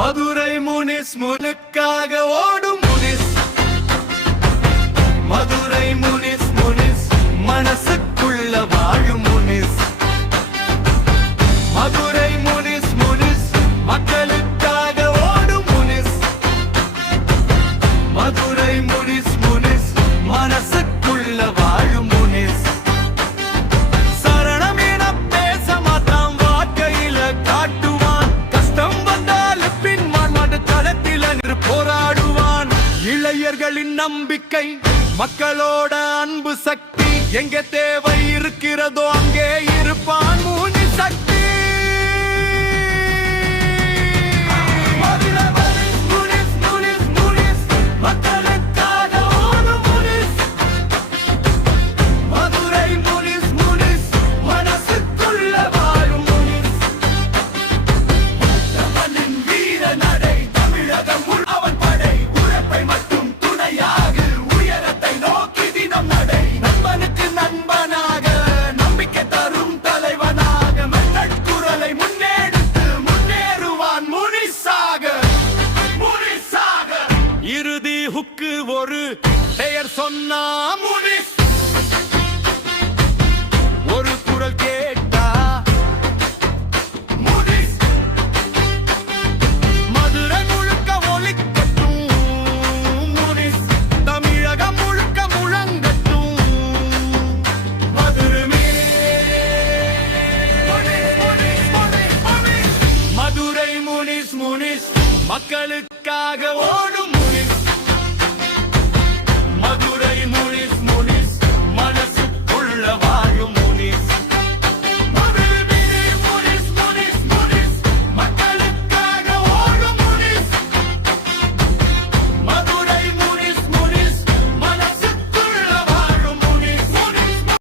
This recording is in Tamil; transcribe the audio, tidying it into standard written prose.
மதுரை முனிஸ் முனுக்காக ஓடும் முனிஸ். மதுரை முனிஸ் முனிஸ் மனசுக்குள்ள வாழும் முனிஸ். மதுரை முனிஸ் முனிஸ் மக்களுக்காக ஓடும் முனிஸ். மதுரை முனிஸ் முனிஸ் மனசுக்குள்ள வாழும் முனிஸ். சரணம் என பேச மாட்டான், வாழ்க்கையில காட்டுவான். கஷ்டம் வந்தால் பின்மான் களத்தில நின்று போராடுவான். இளைஞர்களின் நம்பிக்கை, மக்களோட அன்பு சக்தி. எங்க தேவை இருக்கிறதோ அங்கே இருப்பான் முனி சக்தி. இறுதி ஹுக்கு ஒரு பெயர் சொன்னா முனிஸ். ஒரு குரல் கேட்டா முனிஸ். மதுரை முழுக்க ஒலிக்கட்டும் முனிஸ். தமிழகம் முழுக்க முழங்கட்டும் மதுரை. மதுரை முனிஸ் முனிஸ் மக்களுக்காக ஓடும்.